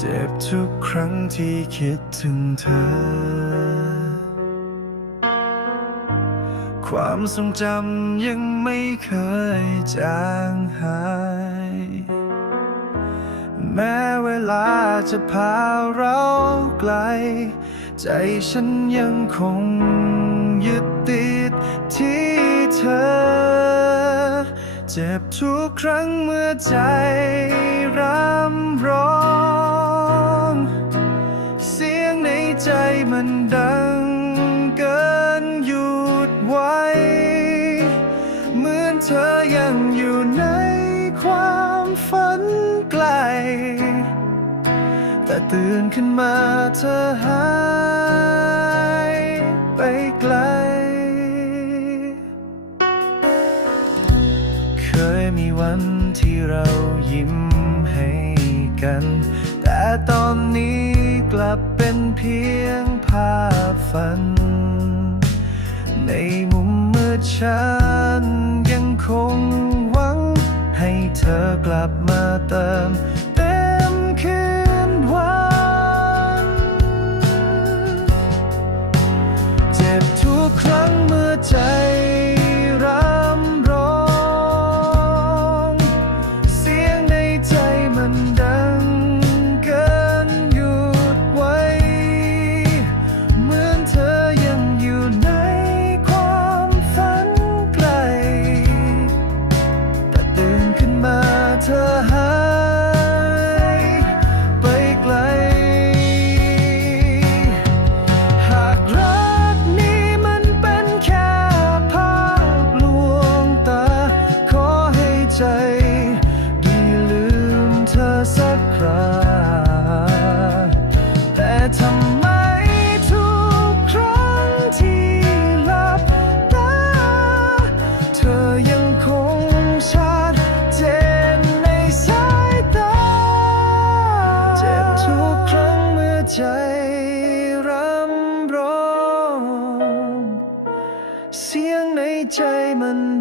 เจ็บทุกครั้งที่คิดถึงเธอ ความทรงจำยังไม่เคยจางหาย แม้เวลาจะพาเราไกล ใจฉันยังคงยึดติดที่เธอ เจ็บทุกครั้งเมื่อใจรำ ฝันไกล แต่ตื่นขึ้นมาเธอหายไปไกล เคยมีวันที่เรายิ้มให้กัน แต่ตอนนี้กลับเป็นเพียงภาพฝัน ในมุมมืดฉันยังคง เธอกลับมาเติมเต็ม chơi mình